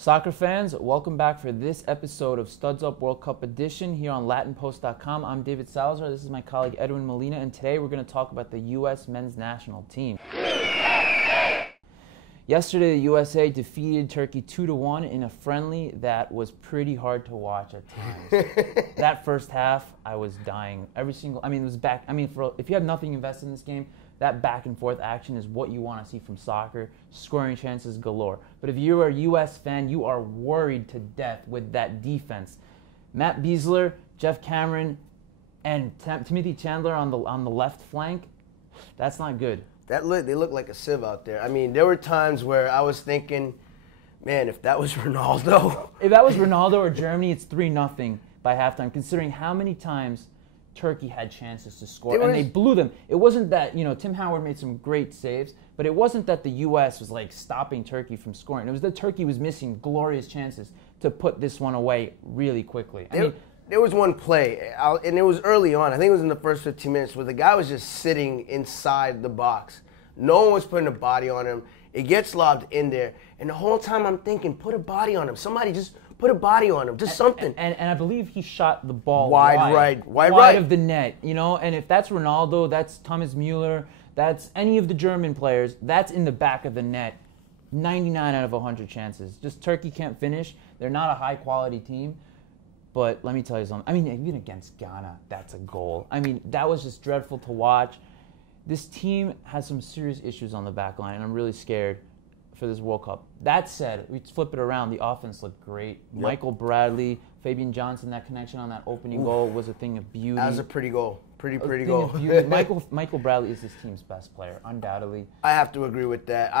Soccer fans, welcome back for this episode of Studs Up World Cup Edition here on LatinPost.com. I'm David Salazar. This is my colleague Edwin Molina, and today we're going to talk about the U.S. men's national team. Yesterday, the USA defeated Turkey 2-1 in a friendly that was pretty hard to watch at times. That first half, I was dying. It was back. If you have nothing invested in this game, that back and forth action is what you want to see from soccer, scoring chances galore. But if you're a U.S. fan, you are worried to death with that defense. Matt Besler, Jeff Cameron, and Timothy Chandler on the left flank, that's not good. They look like a sieve out there. I mean, there were times where I was thinking, man, if that was Ronaldo. If that was Ronaldo or Germany, it's 3-0 by halftime, considering how many times Turkey had chances to score, and they blew them. It wasn't that, Tim Howard made some great saves, but it wasn't that the U.S. was like stopping Turkey from scoring. It was that Turkey was missing glorious chances to put this one away really quickly. There was one play, and it was early on. I think it was in the first 15 minutes, where the guy was just sitting inside the box. No one was putting a body on him. It gets lobbed in there, and the whole time I'm thinking, put a body on him. Somebody just put a body on him, just something. And I believe he shot the ball wide of the net, And if that's Ronaldo, that's Thomas Müller, that's any of the German players, that's in the back of the net. 99 out of 100 chances. Just Turkey can't finish. They're not a high-quality team. But let me tell you something. Even against Ghana, that's a goal. That was just dreadful to watch. This team has some serious issues on the back line, and I'm really scared for this World Cup. That said, we flip it around. The offense looked great. Yep. Michael Bradley, Fabian Johnson, that connection on that opening goal was a thing of beauty. That was a pretty goal. Pretty goal. Michael Bradley is this team's best player, undoubtedly. I have to agree with that.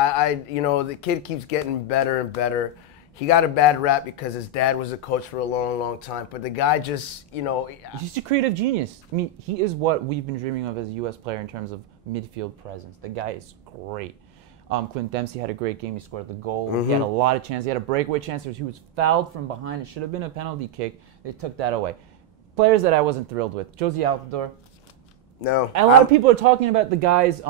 The kid keeps getting better and better. He got a bad rap because his dad was a coach for a long, long time. But the guy just, He's a creative genius. He is what we've been dreaming of as a U.S. player in terms of midfield presence. The guy is great. Clint Dempsey had a great game. He scored the goal. Mm-hmm. He had a lot of chances. He had a breakaway chance. He was fouled from behind. It should have been a penalty kick. They took that away. Players that I wasn't thrilled with. Josie Altidore. No. A lot of people are talking about the guy's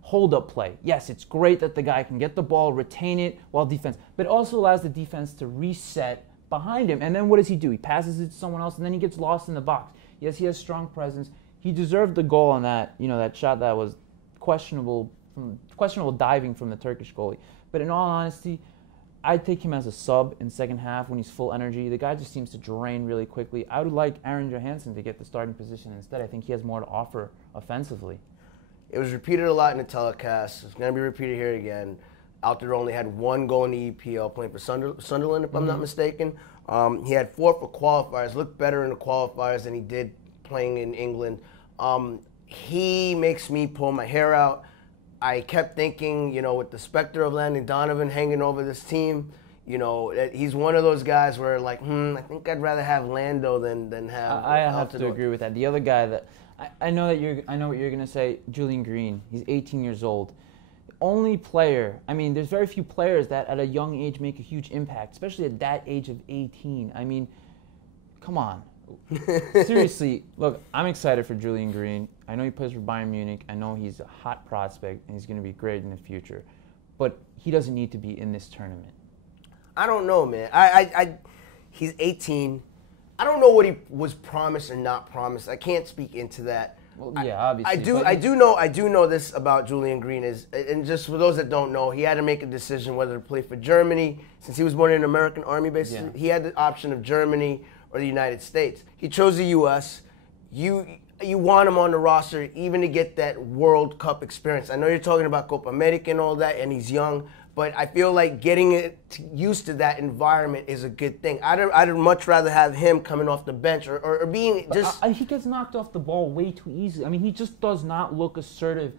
hold-up play. Yes, it's great that the guy can get the ball, retain it while defense, but it also allows the defense to reset behind him. And then what does he do? He passes it to someone else, and then he gets lost in the box. Yes, he has strong presence. He deserved the goal on that, that shot that was questionable diving from the Turkish goalie. But in all honesty, I'd take him as a sub in second half when he's full energy. The guy just seems to drain really quickly. I would like Aaron Johansson to get the starting position instead. I think he has more to offer offensively. It was repeated a lot in the telecast. It's going to be repeated here again. Altidore only had one goal in the EPL, playing for Sunderland, if I'm not mistaken. He had 4 for qualifiers. Looked better in the qualifiers than he did playing in England. He makes me pull my hair out. I kept thinking, with the specter of Landon Donovan hanging over this team, he's one of those guys where, I think I'd rather have Lando than have. I have to agree with that. The other guy that I know what you're gonna say, Julian Green. He's 18 years old. The only player. There's very few players that at a young age make a huge impact, especially at that age of 18. Come on. Seriously, look, I'm excited for Julian Green. I know he plays for Bayern Munich. I know he's a hot prospect, and he's going to be great in the future. But he doesn't need to be in this tournament. I don't know, man. He's 18. I don't know what he was promised or not promised. I can't speak into that. Well, yeah, obviously. I do know this about Julian Green and just for those that don't know, he had to make a decision whether to play for Germany. Since he was born in an American Army base, he had the option of Germany or the United States. He chose the U.S. You want him on the roster even to get that World Cup experience. I know you're talking about Copa America and all that, and he's young, but I feel like getting used to that environment is a good thing. I'd much rather have him coming off the bench or being just... he gets knocked off the ball way too easily. He just does not look assertive.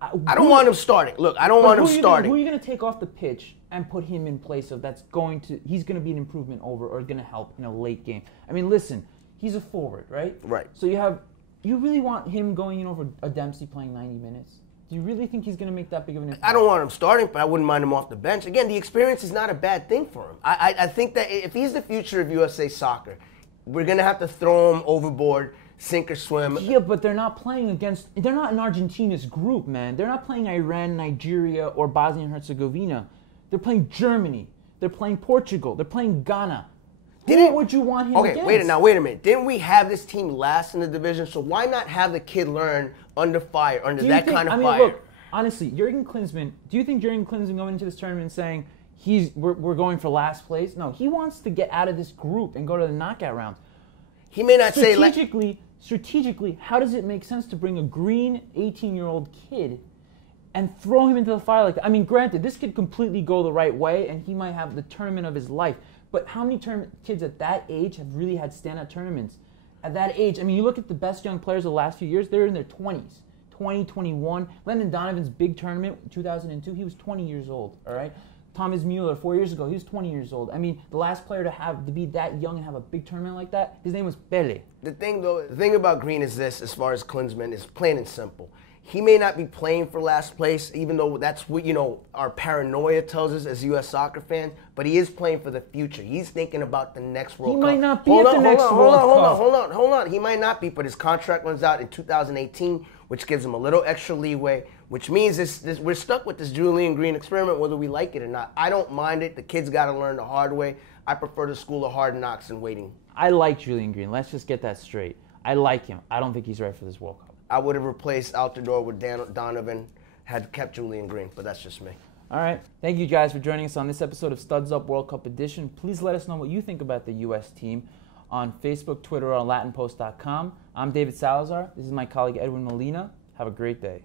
I don't want him starting. Look, I don't want him starting. Who are you going to take off the pitch and put him in place of he's going to be an improvement over or going to help in a late game? Listen, he's a forward, right? Right. So you really want him going in over a Dempsey playing 90 minutes? Do you really think he's going to make that big of an impact? I don't want him starting, but I wouldn't mind him off the bench. Again, the experience is not a bad thing for him. I think that if he's the future of USA soccer, we're going to have to throw him overboard, sink or swim. Yeah, but they're not in Argentina's group, man. They're not playing Iran, Nigeria, or Bosnia and Herzegovina. They're playing Germany. They're playing Portugal. They're playing Ghana. Who would you want him against? Wait a minute. Didn't we have this team last in the division? So why not have the kid learn under fire, kind of fire? Look, honestly, Jurgen Klinsmann, do you think Jurgen Klinsmann going into this tournament saying we're going for last place? No, he wants to get out of this group and go to the knockout rounds. He may not say strategically, how does it make sense to bring a green 18-year-old kid and throw him into the fire like that? I mean, granted, this could completely go the right way, and he might have the tournament of his life. But how many kids at that age have really had standout tournaments? At that age, I mean, you look at the best young players of the last few years, they're in their 20s, 20, 21. Landon Donovan's big tournament, 2002, he was 20 years old, all right? Thomas Mueller, 4 years ago, he was 20 years old. I mean, the last player to be that young and have a big tournament like that, his name was Pele. The thing about Green is this, as far as Klinsmann, is plain and simple. He may not be playing for last place, even though that's what, our paranoia tells us as U.S. soccer fans, but he is playing for the future. He's thinking about the next World Cup. He might not be at the next World Cup. Hold on. He might not be, but his contract runs out in 2018, which gives him a little extra leeway, which means we're stuck with this Julian Green experiment, whether we like it or not. I don't mind it. The kid's got to learn the hard way. I prefer the school of hard knocks and waiting. I like Julian Green. Let's just get that straight. I like him. I don't think he's right for this World Cup. I would have replaced Altidore with Donovan, had kept Julian Green, but that's just me. All right. Thank you guys for joining us on this episode of Studs Up World Cup Edition. Please let us know what you think about the U.S. team on Facebook, Twitter, or on LatinPost.com. I'm David Salazar. This is my colleague Edwin Molina. Have a great day.